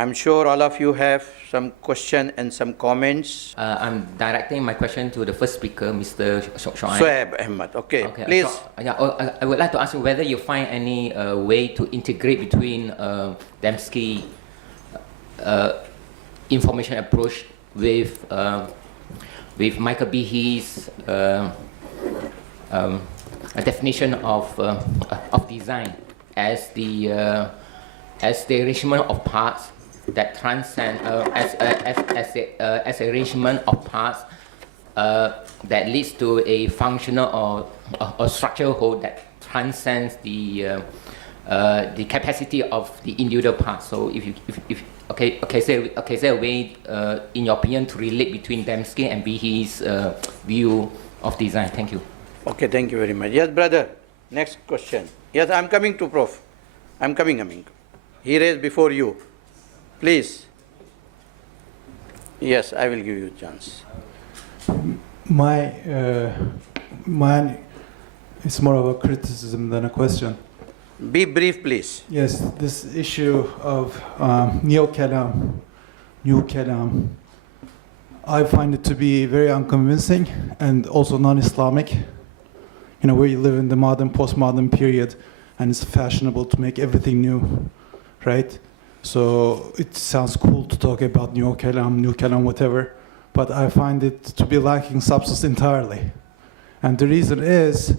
I'm sure all of you have some question and some comments. I'm directing my question to the first speaker, Mr. Shoaib. Shoaib Ahmad, okay, please. I would like to ask you whether you find any way to integrate between Dembski information approach with Michael Behe's definition of design as the arrangement of parts that transcend as arrangement of parts that leads to a functional or structural whole that transcends the capacity of the individual parts. So is there a way, in your opinion, to relate between Dembski and Behe's view of design? Thank you. Okay, thank you very much. Yes, brother. Next question. Yes, I'm coming to Prof. I'm coming. He raised before you. Please. Yes, I will give you a chance. Mine is more of a criticism than a question. Be brief, please. Yes, this issue of new Kalam, I find it to be very unconvincing and also non-Islamic. You know, where you live in the modern, postmodern period, and it's fashionable to make everything new, right? So it sounds cool to talk about new Kalam, whatever, but I find it to be lacking substance entirely. And the reason is,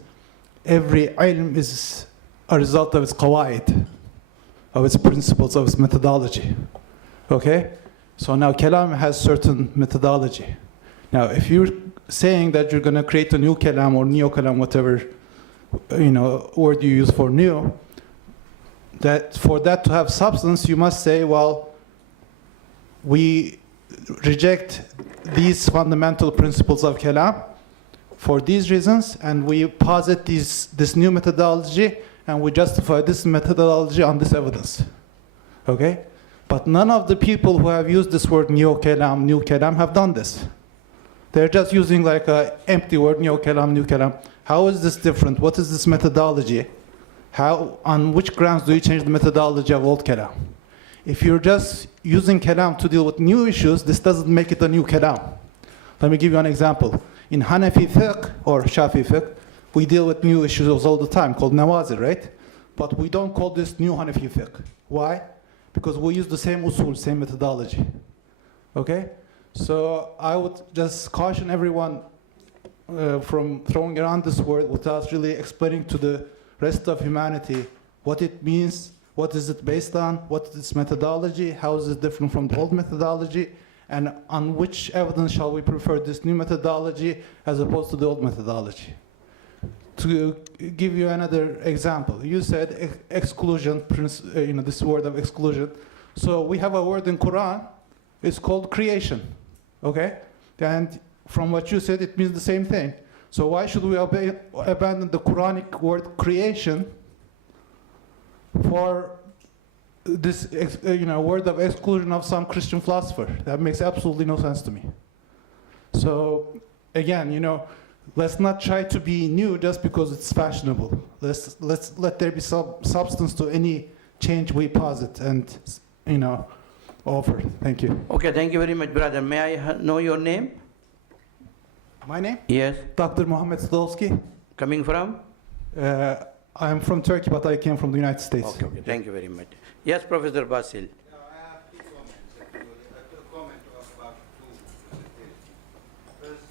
every ilm is a result of its qawaid, of its principles, of its methodology, okay? So now Kalam has certain methodology. Now, if you're saying that you're gonna create a new Kalam or neo Kalam, whatever, word you use for new, that for that to have substance, you must say, well, we reject these fundamental principles of Kalam for these reasons, and we posit this new methodology, and we justify this methodology on this evidence, okay? But none of the people who have used this word new Kalam have done this. They're just using like an empty word, new Kalam. How is this different? What is this methodology? On which grounds do you change the methodology of old Kalam? If you're just using Kalam to deal with new issues, this doesn't make it a new Kalam. Let me give you an example. In Hanafi fiqh or Shafi fiqh, we deal with new issues all the time called nawazil, right? But we don't call this new Hanafi fiqh. Why? Because we use the same usul, same methodology. Okay? So I would just caution everyone from throwing around this word without really explaining to the rest of humanity what it means, what is it based on, what is its methodology, how is it different from the old methodology, and on which evidence shall we prefer this new methodology as opposed to the old methodology. To give you another example, you said exclusion, this word of exclusion. So we have a word in Quran, it's called creation, okay? And from what you said, it means the same thing. So why should we abandon the Quranic word creation for this word of exclusion of some Christian philosopher? That makes absolutely no sense to me. So again, let's not try to be new just because it's fashionable. Let's let there be some substance to any change we posit and offer. Thank you. Okay, thank you very much, brother. May I know your name? My name? Yes. Dr. Mohammed Stolsky. Coming from? I'm from Turkey, but I came from the United States. Okay, thank you very much. Yes, Professor Basil. I have two comments. A comment about two presentations. First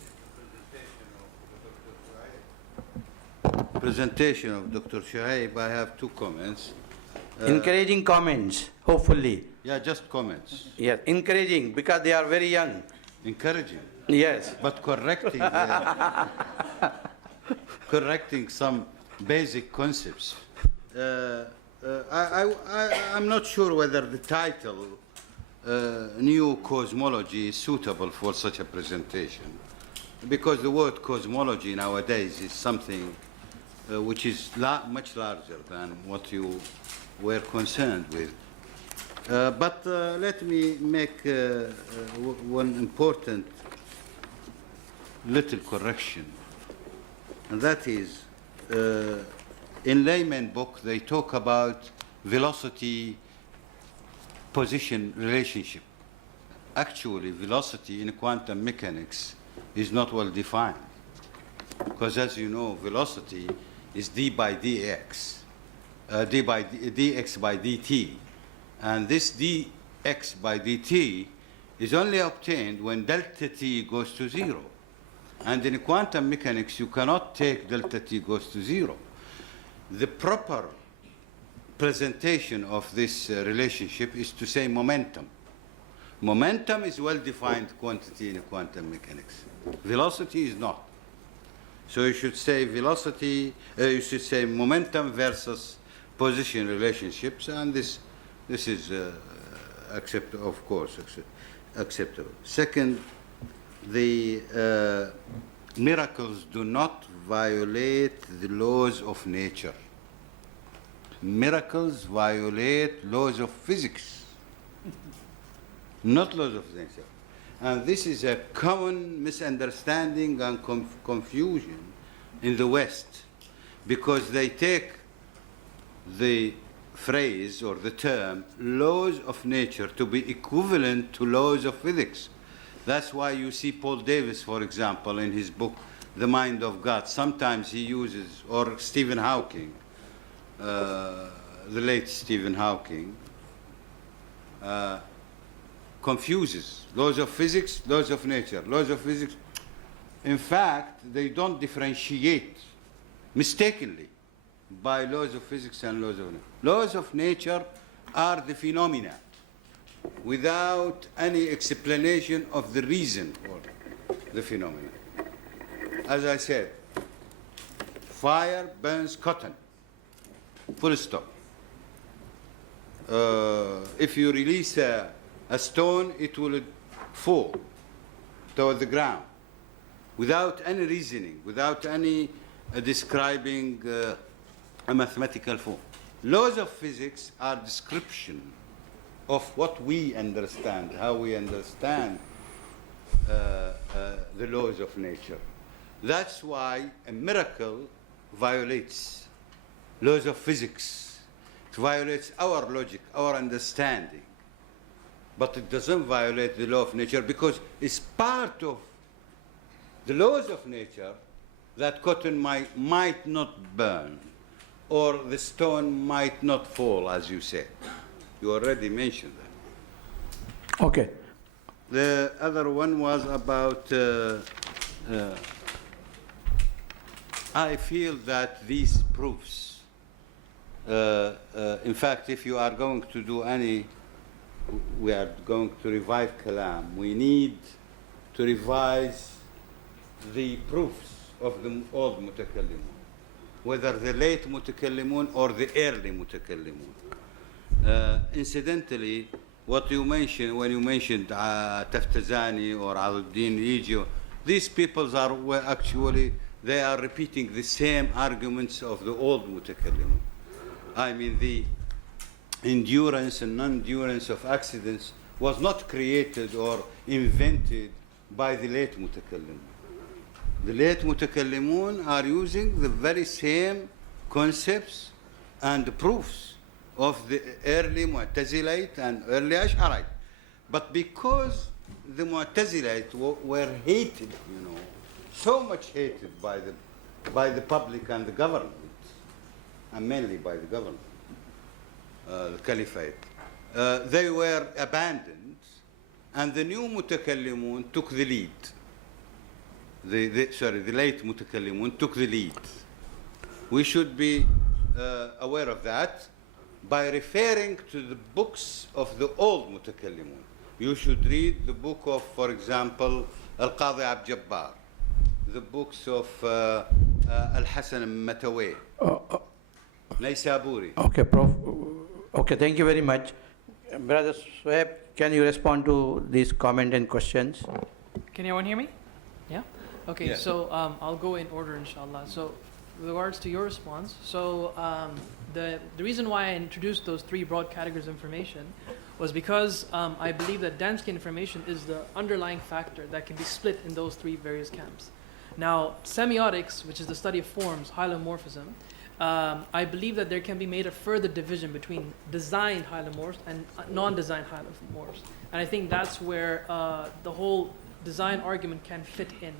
is the presentation of Dr. Shuaib. I have two comments. Encouraging comments, hopefully. Yeah, just comments. Yes, encouraging, because they are very young. Encouraging. Yes. But correcting, correcting some basic concepts. I'm not sure whether the title, New Cosmology, is suitable for such a presentation, because the word cosmology nowadays is something which is much larger than what you were concerned with. But let me make one important little correction, and that is, in layman book they talk about velocity position relationship. Actually, velocity in quantum mechanics is not well defined, because as you know, velocity is d by dx, dx by dt, and this dx by dt is only obtained when delta t goes to 0. And in quantum mechanics, you cannot take delta t goes to 0. The proper presentation of this relationship is to say momentum. Momentum is well-defined quantity in quantum mechanics. Velocity is not. So you should say velocity, you should say momentum versus position relationships, and this is of course, acceptable. Second, the miracles do not violate the laws of nature. Miracles violate laws of physics, not laws of nature. And this is a common misunderstanding and confusion in the West, because they take the phrase or the term laws of nature to be equivalent to laws of physics. That's why you see Paul Davies, for example, in his book, The Mind of God, sometimes he uses, or Stephen Hawking, the late Stephen Hawking, confuses laws of physics, laws of nature, laws of physics. In fact, they don't differentiate mistakenly by laws of physics and laws of nature. Laws of nature are the phenomena without any explanation of the reason for the phenomena. As I said, fire burns cotton, full stop. If you release a stone, it will fall toward the ground without any reasoning, without any describing a mathematical form. Laws of physics are description of what we understand, how we understand the laws of nature. That's why a miracle violates laws of physics. It violates our logic, our understanding. But it doesn't violate the law of nature, because it's part of the laws of nature that cotton might not burn, or the stone might not fall, as you said. You already mentioned that. Okay. The other one was about, I feel that these proofs, in fact, if you are going to do any, we are going to revive Kalam, we need to revise the proofs of the old mutakallimun, whether the late mutakallimun or the early mutakallimun. Incidentally, what you mentioned, when you mentioned Taftazani or Al-Din Ijio, these peoples are actually, they are repeating the same arguments of the old mutakallimun. I mean, the endurance and non-endurance of accidents was not created or invented by the late mutakallimun. The late mutakallimun are using the very same concepts and proofs of the early Mu'tazilite and early Ash'arite. But because the Mu'tazilite were hated, you know, so much hated by the public and the government, and mainly by the government, the caliphate, they were abandoned, and the new mutakallimun took the lead. The late mutakallimun took the lead. We should be aware of that by referring to the books of the old mutakallimun. You should read the book of, for example, Al-Qadi Abd Jabbar, the books of Al-Hasan al-Matawi, Naysaburi. Okay, Prof. Okay, thank you very much. Brother Swab, can you respond to these comments and questions? Can anyone hear me? Yeah? Okay, Yeah. so I'll go in order, inshallah. So, with regards to your response, so the reason why I introduced those three broad categories of information was because I believe that Dansky information is the underlying factor that can be split in those three various camps. Now, semiotics, which is the study of forms, hylomorphism, I believe that there can be made a further division between designed hylomorphs and non-designed hylomorphs. And I think that's where the whole design argument can fit in.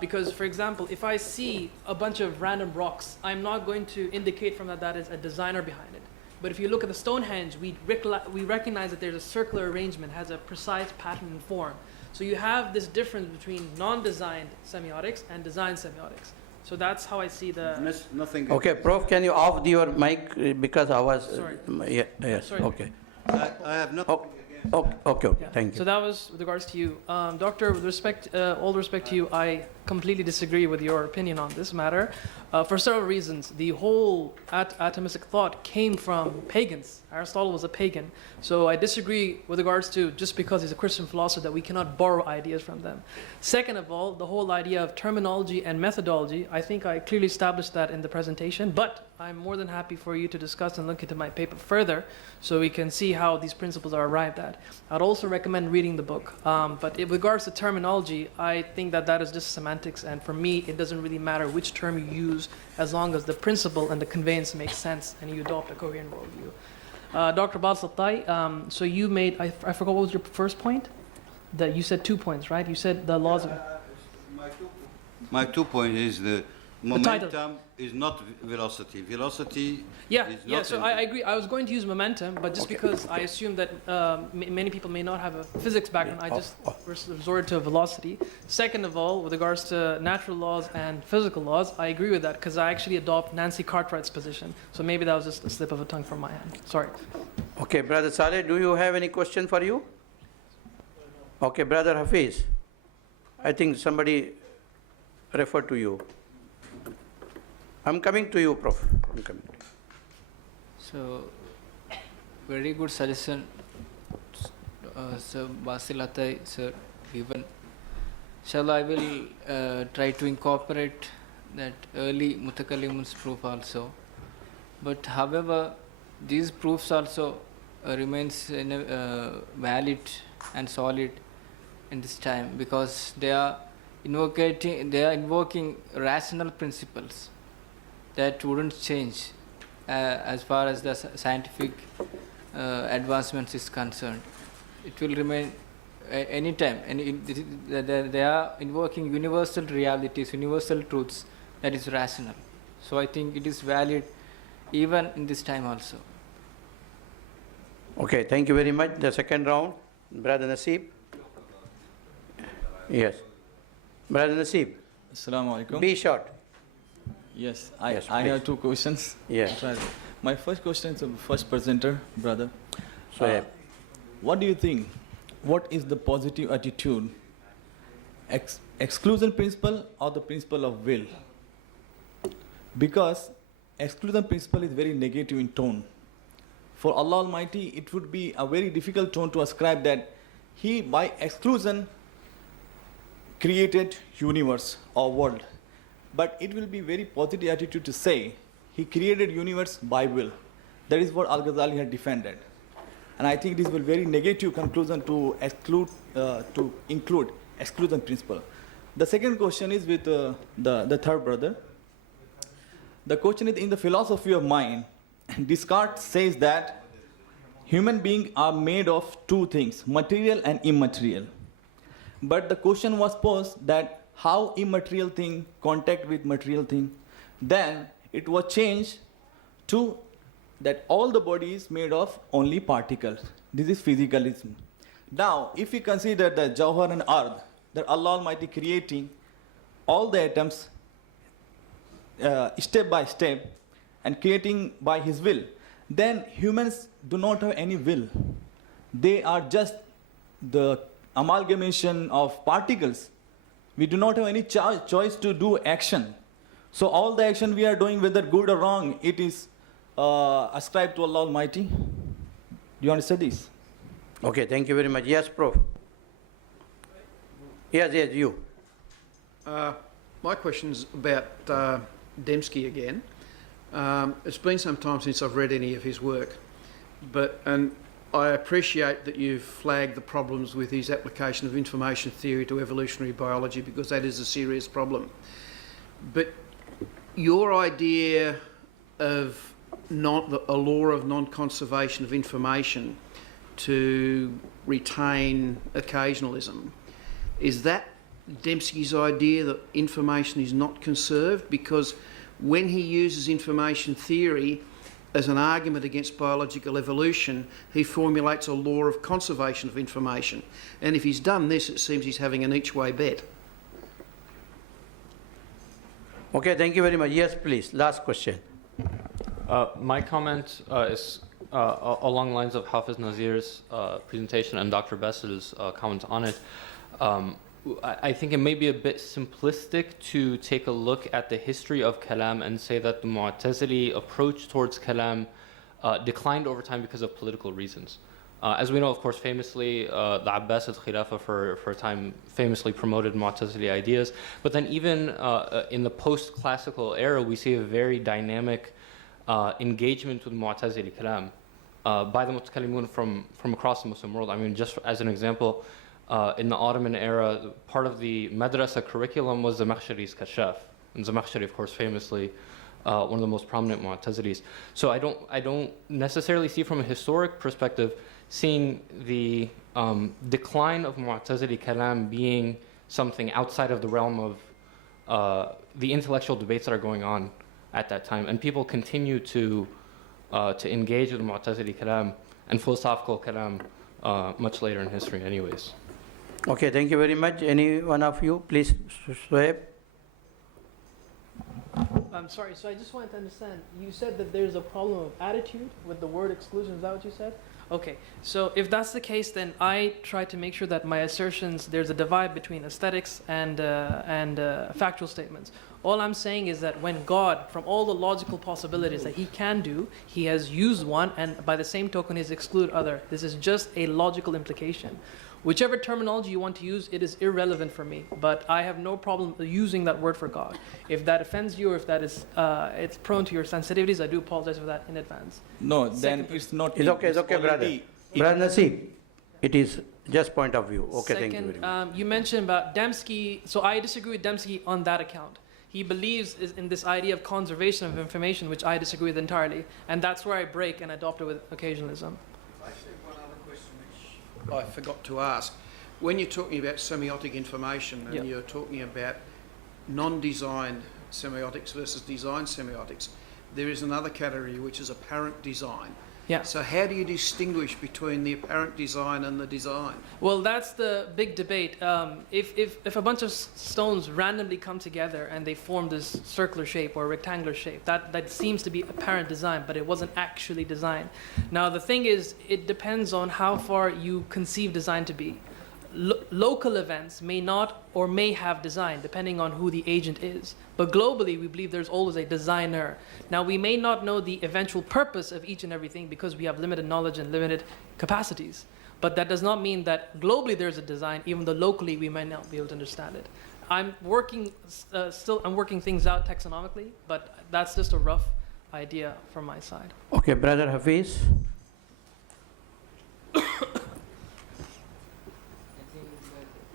Because, for example, if I see a bunch of random rocks, I'm not going to indicate from that is a designer behind it. But if you look at the Stonehenge, we recognize that there's a circular arrangement, has a precise pattern and form. So you have this difference between non-designed semiotics and designed semiotics. So that's how I see the... Nothing. Okay, Prof, can you off your mic because I was... Sorry. Yes, Sorry. okay. I have nothing. Okay, Yeah. thank you. So that was with regards to you. Doctor, with respect, all respect to you, I completely disagree with your opinion on this matter for several reasons. The whole atomistic thought came from pagans. Aristotle was a pagan. So I disagree with regards to just because he's a Christian philosopher that we cannot borrow ideas from them. Second of all, the whole idea of terminology and methodology, I think I clearly established that in the presentation, but I'm more than happy for you to discuss and look into my paper further so we can see how these principles are arrived at. I'd also recommend reading the book. But in regards to terminology, I think that is just semantics, and for me, it doesn't really matter which term you use as long as the principle and the conveyance makes sense and you adopt a coherent worldview. Dr. Balsatai, so you made, I forgot what was your first point? That you said 2 points, right? You said the laws of... My 2 point is the title. momentum is not velocity. Velocity Yeah, is yeah, not so I agree. I was going to use momentum, but just because I assume that many people may not have a physics background, I just resorted to velocity. Second of all, with regards to natural laws and physical laws, I agree with that because I actually adopt Nancy Cartwright's position. So maybe that was just a slip of a tongue from my hand. Sorry. Okay, Brother Saleh, do you have any question for you? Okay, Brother Hafiz, I think somebody referred to you. I'm coming to you, Prof. I'm coming to you. So, very good suggestion, Sir Basilatai, sir, given. Shall I will try to incorporate that early Mutakallimun's proof also. But however, these proofs also remains valid and solid in this time because they are invoking rational principles that wouldn't change as far as the scientific advancements is concerned. It will remain any time, and they are invoking universal realities, universal truths that is rational. So I think it is valid even in this time also. Okay, thank you very much. The second round, Brother Naseeb. Yes. Brother Naseeb, Assalamu alaikum. be short. Yes, Yes, I please. have two questions. Yes. My first question is to the first presenter, brother. So, What do you think? What is the positive attitude? Exclusion principle or the principle of will? Because exclusion principle is very negative in tone. For Allah Almighty, it would be a very difficult tone to ascribe that He, by exclusion, created universe or world. But it will be very positive attitude to say He created universe by will. That is what Al-Ghazali had defended. And I think it is a very negative conclusion to include exclusion principle. The second question is with the third brother. The question is, in the philosophy of mind, Descartes says that human beings are made of two things, material and immaterial. But the question was posed that how immaterial thing contact with material thing. Then it was changed to that all the body is made of only particles. This is physicalism. Now, if we consider the Jawhar and Ard, that Allah Almighty creating all the atoms step by step and creating by His will, then humans do not have any will. They are just the amalgamation of particles. We do not have any choice to do action. So all the action we are doing, whether good or wrong, it is ascribed to Allah Almighty. Do you understand this? okay, thank you very much. Yes, Prof. Yes, you. My question's about Dembski again. It's been some time since I've read any of his work, and I appreciate that you've flagged the problems with his application of information theory to evolutionary biology, because that is a serious problem. But your idea of a law of non-conservation of information to retain occasionalism. Is that Dembski's idea that information is not conserved? Because when he uses information theory as an argument against biological evolution, he formulates a law of conservation of information. And if he's done this, it seems he's having an each-way bet. Okay, thank you very much. Yes, please, last question. My comment is along the lines of Hafiz Nazir's presentation and Dr. Bessel's comment on it. I think it may be a bit simplistic to take a look at the history of Kalam and say that the Mu'tazili approach towards Kalam declined over time because of political reasons. As we know, of course, famously, the Abbasid Khilafah for a time famously promoted Mu'tazili ideas. But then even in the post-classical era, we see a very dynamic engagement with Mu'tazili Kalam by the Mutakallimun from across the Muslim world. I mean, just as an example, in the Ottoman era, part of the madrasa curriculum was the Zamakhshari's Kashaf. And Zamakhshari, of course, famously one of the most prominent Mu'tazilis. So I don't necessarily see from a historic perspective seeing the decline of Mu'tazili Kalam being something outside of the realm of the intellectual debates that are going on at that time. And people continue to engage with Mu'tazili Kalam and philosophical Kalam much later in history anyways. Okay, thank you very much. Any one of you, please, Shoaib. I'm sorry, so I just wanted to understand. You said that there's a problem of attitude with the word exclusion. Is that what you said? Okay, so if that's the case, then I try to make sure that my assertions, there's a divide between aesthetics and factual statements. All I'm saying is that when God, from all the logical possibilities that he can do, he has used one, and by the same token, he's excluded other. This is just a logical implication. Whichever terminology you want to use, it is irrelevant for me. But I have no problem using that word for God. If that offends you, or if that is it's prone to your sensitivities, I do apologize for that in advance. No, then it's not. It's okay, brother. Brother Nasib, it is just point of view. Okay, Second, thank you very much. you mentioned about Dembski. So I disagree with Dembski on that account. He believes in this idea of conservation of information, which I disagree with entirely. And that's where I break and adopt it with occasionalism. I forgot to ask. When you're talking about semiotic information and Yep. you're talking about non-designed semiotics versus designed semiotics, there is another category which is apparent design. Yeah. So how do you distinguish between the apparent design and the design? Well, that's the big debate. If a bunch of stones randomly come together and they form this circular shape or rectangular shape, that seems to be apparent design, but it wasn't actually designed. Now, the thing is, it depends on how far you conceive design to be. Local events may not or may have design, depending on who the agent is. But globally, we believe there's always a designer. Now, we may not know the eventual purpose of each and everything because we have limited knowledge and limited capacities. But that does not mean that globally there's a design, even though locally we might not be able to understand it. I'm working things out taxonomically, but that's just a rough idea from my side. Okay, Brother Hafiz.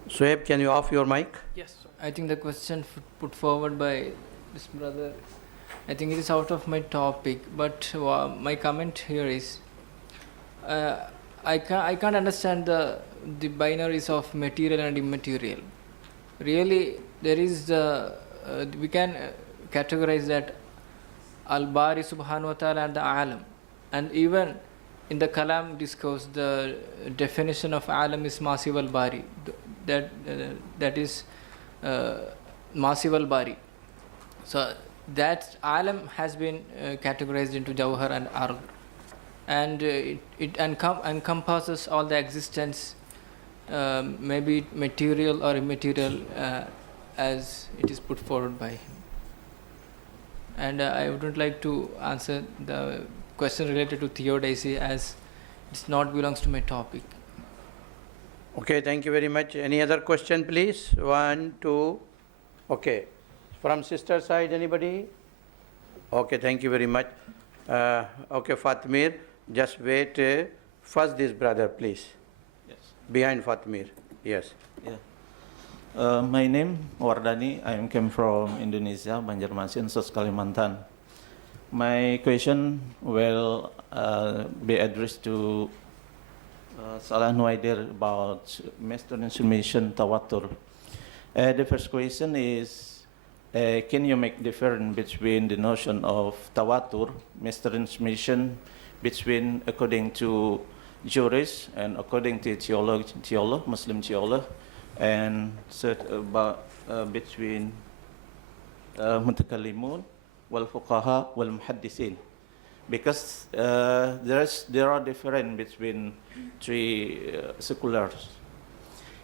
Shoaib, can you off your mic? Yes, sir. I think the question put forward by this brother, I think it is out of my topic, but my comment here is, I can't understand the binaries of material and immaterial. Really, there is we can categorize that Al-Bari subhanahu wa ta'ala and the Alam. And even in the Kalam discourse, the definition of Alam is Masih al-Bari. That is Masih al-Bari. So that Alam has been categorized into Jawhar and Ard. And it encompasses all the existence, maybe material or immaterial, as it is put forward by him. And I wouldn't like to answer the question related to theodicy as it not belongs to my topic. Okay, thank you very much. Any other question, please? 1, 2. Okay. From sister side, anybody? Okay, thank you very much. Okay, Fatmir, just wait. First this brother, please. Yes. Behind Fatmir. Yes. Yeah. My name Wardani. I came from Indonesia, Banjarmasin, Sos Kalimantan. My question will be addressed to Salah Nuaidir about misinformation tawatur. The first question is, can you make difference between the notion of tawatur, misinformation, between according to jurists and according to theology, Muslim theology, and about between mutakallimun wal fuqaha wal muhaddisin, because there are different between three seculars.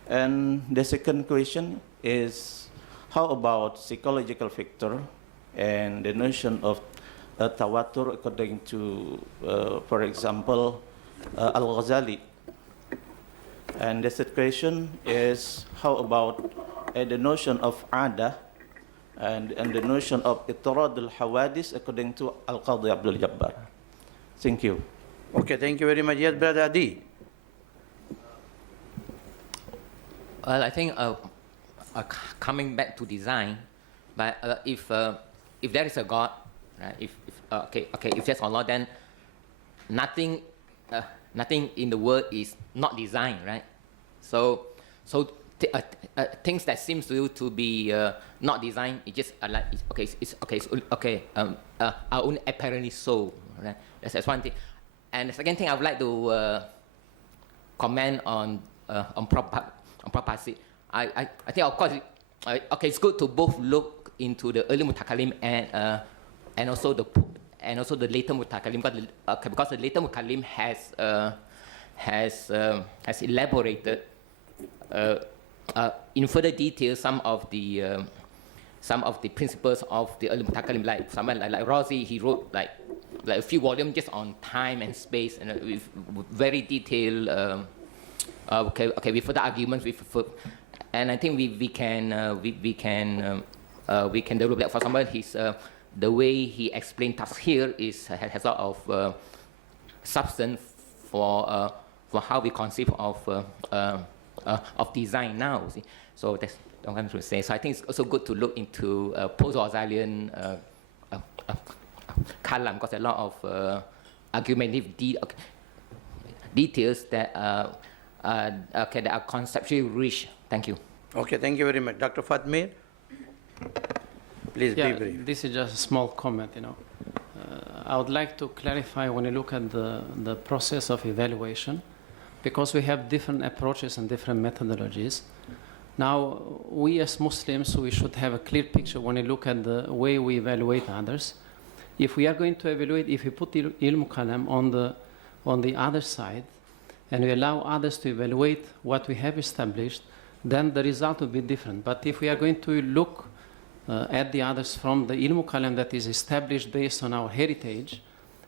And the second question is, how about psychological factor and the notion of tawatur according to, for example, Al-Ghazali? And the third question is, how about the notion of ada and the notion of itirad al-hawadis according to Al-Qadhi Abdul Jabbar? Thank you. Okay, thank you very much. Yes, Brother Adi. Well, I think coming back to design, but if there is a God, right? If there's Allah, then nothing in the world is not designed, right? So things that seems to be not designed, it just are only apparently so, right? That's one thing. And the second thing I would like to comment on Propasi. I think of course it's good to both look into the early mutakallim and also the later mutakallim, because the later mutakallim has elaborated in further detail some of the principles of the early mutakallim. Like someone like Razi, he wrote like a few volumes just on time and space, and with very detailed. With further arguments, and I think we can develop that. For example, the way he explained tashir has a lot of substance for how we conceive of design now. See? So that's what I'm trying to say. So I think it's also good to look into post-Ghazalian Kalam, because a lot of argumentative details that that are conceptually rich. Thank you. Okay, thank you very much. Dr. Fatmir, please be brief. This is just a small comment, I would like to clarify when you look at the process of evaluation, because we have different approaches and different methodologies. Now, we as Muslims, we should have a clear picture when we look at the way we evaluate others. If we are going to evaluate, if we put ilm kalam on the other side, and we allow others to evaluate what we have established, then the result will be different. But if we are going to look at the others from the ilm kalam that is established based on our heritage,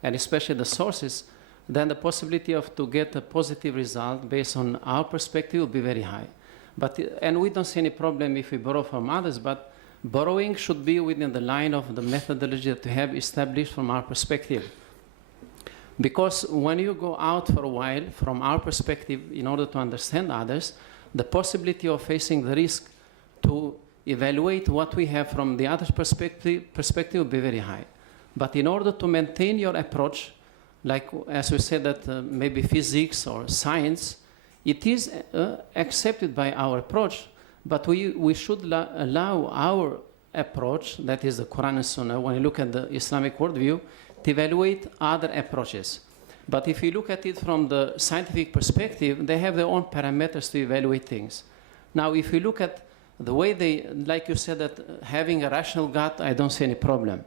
and especially the sources, then the possibility to get a positive result based on our perspective will be very high. And we don't see any problem if we borrow from others, but borrowing should be within the line of the methodology that we have established from our perspective. Because when you go out for a while, from our perspective, in order to understand others, the possibility of facing the risk to evaluate what we have from the other's perspective will be very high. But in order to maintain your approach, like as we said that maybe physics or science, it is accepted by our approach, but we should allow our approach, that is the Quran and Sunnah, when you look at the Islamic worldview, to evaluate other approaches. But if you look at it from the scientific perspective, they have their own parameters to evaluate things. Now, if you look at the way they, like you said, that having a rational God, I don't see any problem.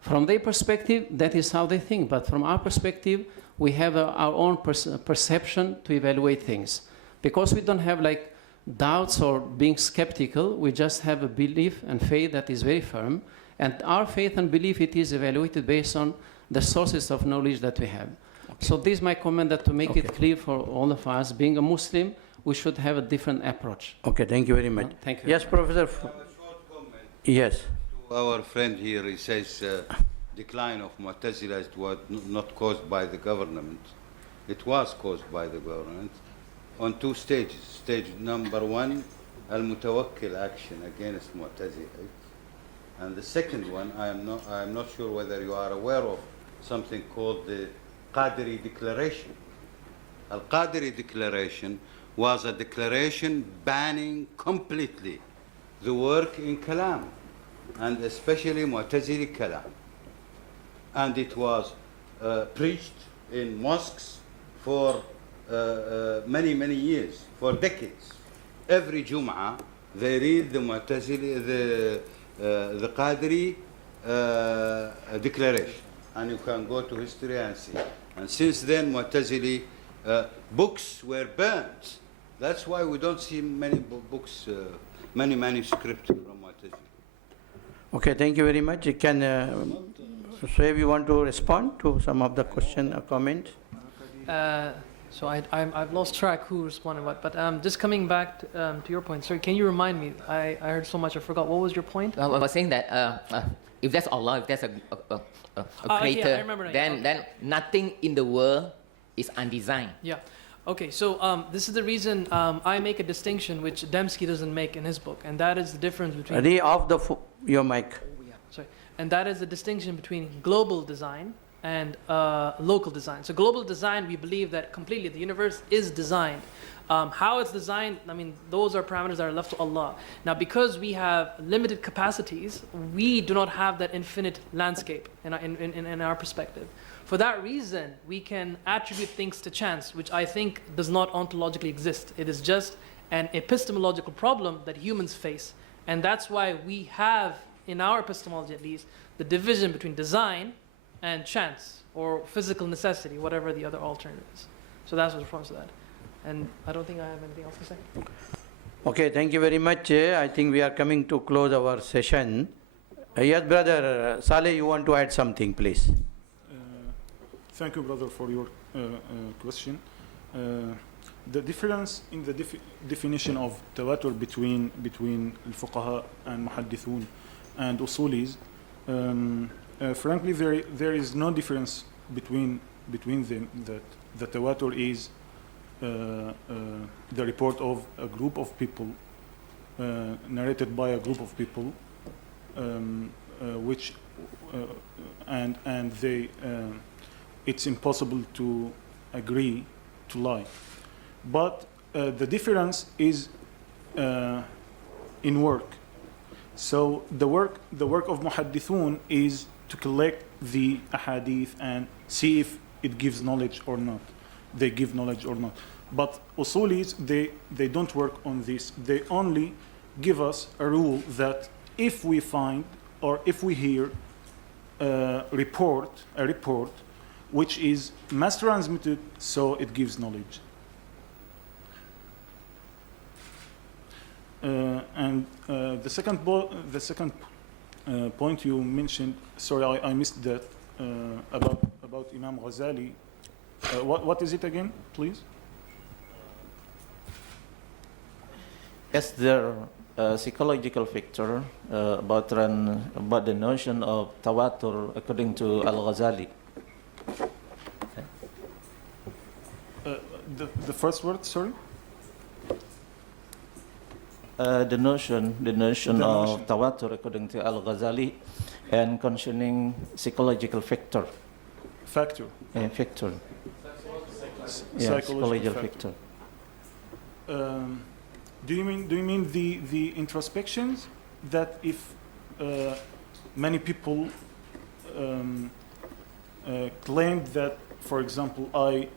From their perspective, that is how they think. But from our perspective, we have our own perception to evaluate things. Because we don't have like doubts or being skeptical, we just have a belief and faith that is very firm. And our faith and belief, it is evaluated based on the sources of knowledge that we have. Okay. So this is my comment, that to make it clear for all of us, being a Muslim, we should have a different approach. Okay, thank you very much. Thank you. Yes, Professor. A short comment. Yes. To our friend here, he says decline of Mu'tazilah was not caused by the government. It was caused by the government on two stages. Stage number one, al-mutawakkil action against Mu'tazilah. And the second one, I am not sure whether you are aware of something called the Qadri Declaration. Al-Qadri Declaration was a declaration banning completely the work in Kalam, and especially Mu'tazili Kalam. And it was preached in mosques for many, many years, for decades. Every Jum'ah, they read the Mu'tazili, the Qadri declaration, and you can go to history and see. And since then, Mu'tazili books were burnt. That's why we don't see many books, many manuscripts from Mu'tazili. Okay, thank you very much. You can, Shoaib, you want to respond to some of the question or comments? So I've lost track who responded what, but just coming back to your point, sorry, can you remind me? I heard so much, I forgot. What was your point? I was saying that if there's Allah, if there's a okay, creator, I remember now, then okay. then nothing in the world is undesigned. Yeah. Okay, so this is the reason I make a distinction which Dembski doesn't make in his book, and that is the difference between... Ready off your mic. Sorry. And that is the distinction between global design and local design. So global design, we believe that completely the universe is designed. How it's designed, I mean, those are parameters that are left to Allah. Now, because we have limited capacities, we do not have that infinite landscape in our perspective. For that reason, we can attribute things to chance, which I think does not ontologically exist. It is just an epistemological problem that humans face. And that's why we have, in our epistemology at least, the division between design and chance, or physical necessity, whatever the other alternative is. So that's what responds to that. And I don't think I have anything else to say. Okay, thank you very much. I think we are coming to close our session. Yes, brother Saleh, you want to add something, please? Thank you, brother, for your question. The difference in the definition of tawatur between al-fuqaha and muhaddithun and usulis, frankly, there is no difference between them. That the tawatur is the report of a group of people, narrated by a group of people, which and they. It's impossible to agree to lie. But the difference is in work. So the work of muhaddithun is to collect the ahadith and see if it gives knowledge or not. They give knowledge or not. But usulis, they don't work on this. They only give us a rule that if we find or if we hear a report, which is mass transmitted, so it gives knowledge. And the second point you mentioned, sorry, I missed that, about Imam Ghazali. What is it again, please? Is there a psychological factor about the notion of tawatur according to Al-Ghazali? The first word, sorry? The notion of tawatur according to Al-Ghazali and concerning psychological factor. Factor. Factor. Yeah, psychological factor. Do you mean the introspections that if many people claim that, for example, I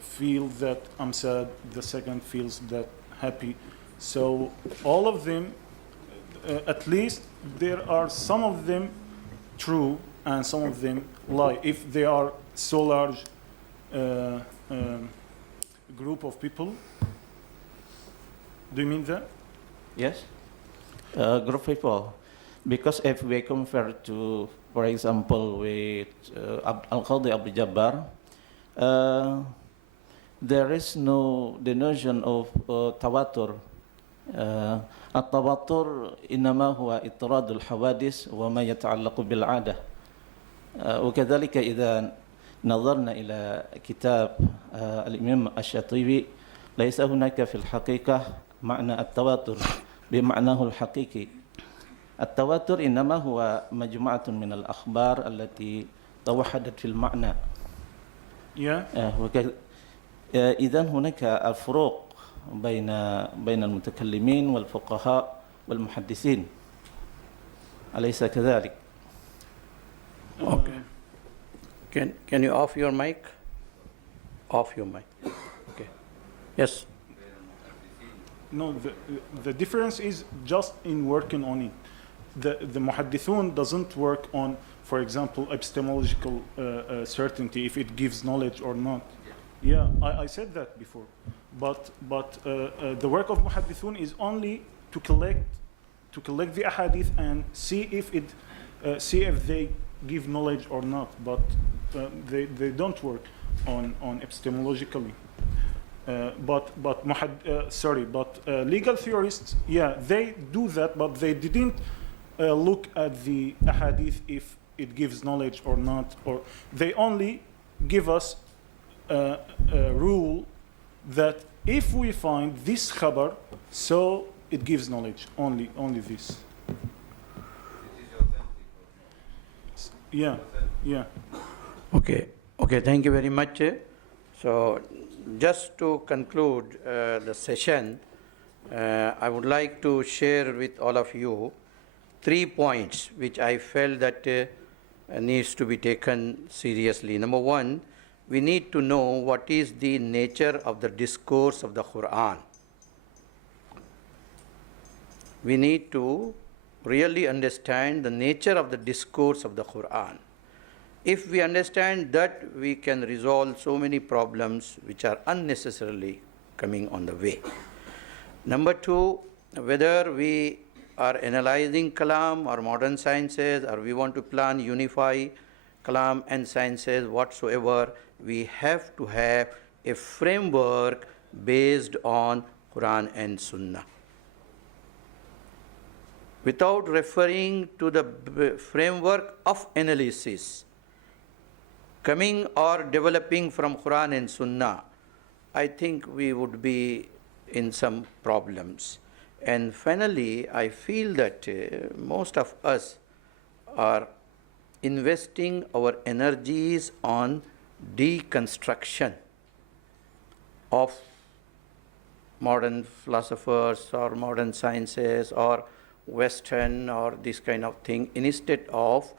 feel that I'm sad, the second feels that happy. So all of them, at least there are some of them true and some of them lie. If they are so large group of people. Do you mean that? Yes. Group of people. Because if we compare to, for example, with Al-Qadhi Abu Jabbar, there is no the notion of tawatur. التواتر إنما هو إطراد الحوادث وما يتعلق بالعادة. وكذلك إذا نظرنا إلى كتاب الإمام الشاطبي ليس هناك في الحقيقة معنى التواتر بمعناه الحقيقي. التواتر إنما هو مجموعة من الأخبار التي توحدت في المعنى. إذن هناك الفروق بين المتكلمين والفقهاء والمحدثين، أليس كذلك؟ Okay. Can you off your mic? Off your mic. Okay. Yes. No, the difference is just in working on it. The muhaddithun doesn't work on, for example, epistemological certainty, if it gives knowledge or not. Yeah, I said that before. But the work of muhaddithun is only to collect the ahadith and see if they give knowledge or not. But they don't work on epistemologically. But legal theorists, yeah, they do that, but they didn't look at the ahadith if it gives knowledge or not, or they only give us a rule that if we find this khabar, so it gives knowledge, only this. Yeah. Okay, thank you very much. So, just to conclude the session, I would like to share with all of you 3 points which I felt that needs to be taken seriously. Number 1, we need to know what is the nature of the discourse of the Quran. We need to really understand the nature of the discourse of the Quran. If we understand that, we can resolve so many problems which are unnecessarily coming on the way. Number 2, whether we are analyzing Kalam or modern sciences, or we want to plan, unify Kalam and sciences whatsoever, we have to have a framework based on Quran and Sunnah. Without referring to the framework of analysis coming or developing from Quran and Sunnah, I think we would be in some problems. And finally, I feel that most of us are investing our energies on deconstruction of modern philosophers or modern sciences or Western or this kind of thing, instead of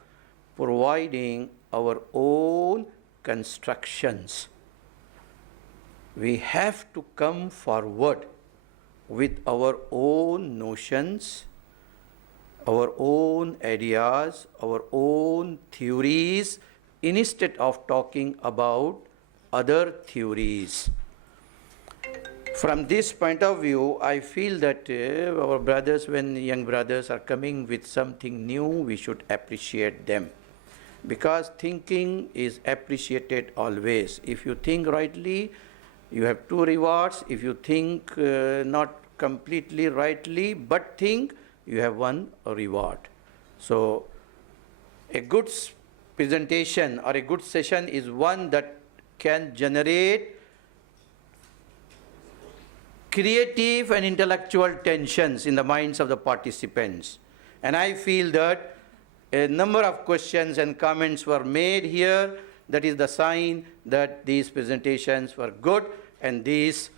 providing our own constructions. We have to come forward with our own notions, our own ideas, our own theories, instead of talking about other theories. From this point of view, I feel that our brothers, when young brothers are coming with something new, we should appreciate them. Because thinking is appreciated always. If you think rightly, you have 2 rewards. If you think not completely rightly, but think, you have 1 reward. So, a good presentation or a good session is one that can generate creative and intellectual tensions in the minds of the participants. And I feel that a number of questions and comments were made here. That is the sign that these presentations were good, and this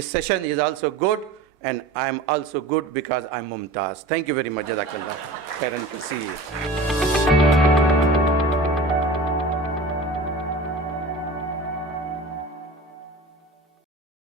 session is also good, and I am also good because I am Mumtaz. Thank you very much. Jazakallah. Khairan Kaseer.